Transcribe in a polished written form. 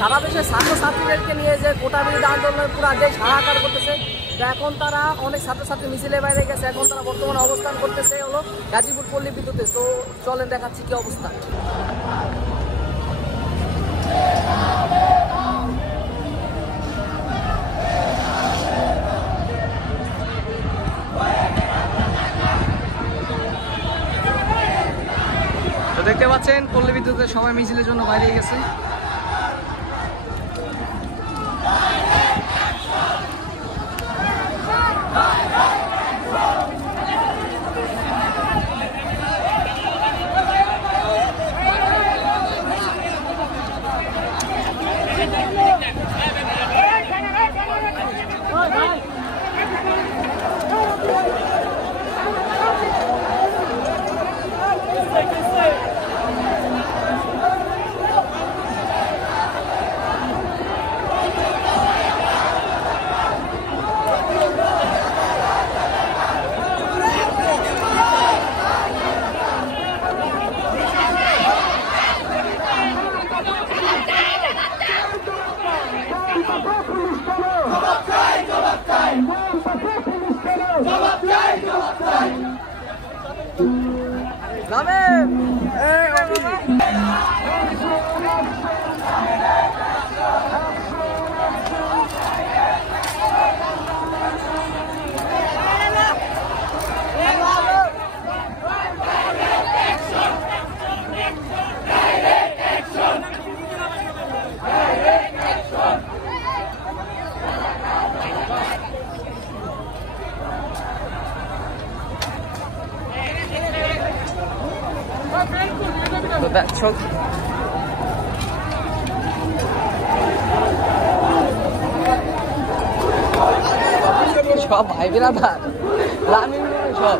সারা দেশের ছাত্রছাত্রীদেরকে নিয়ে যে কোটা বিরোধী আন্দোলনের পুরো দেশ হাহাকার করতেছে। তো এখন তারা অনেক ছাত্রছাত্রী মিছিলের বাইরে গেছে, এখন তারা বর্তমানে অবস্থান করতেছে হলো গাজীপুর পল্লী বিদ্যুতে। তো চলেন দেখাচ্ছি কি অবস্থা। তো দেখতে পাচ্ছেন পল্লী বিদ্যুতের সবাই মিছিলের জন্য বাইরে গেছে। সব ভাই বিরাদার সব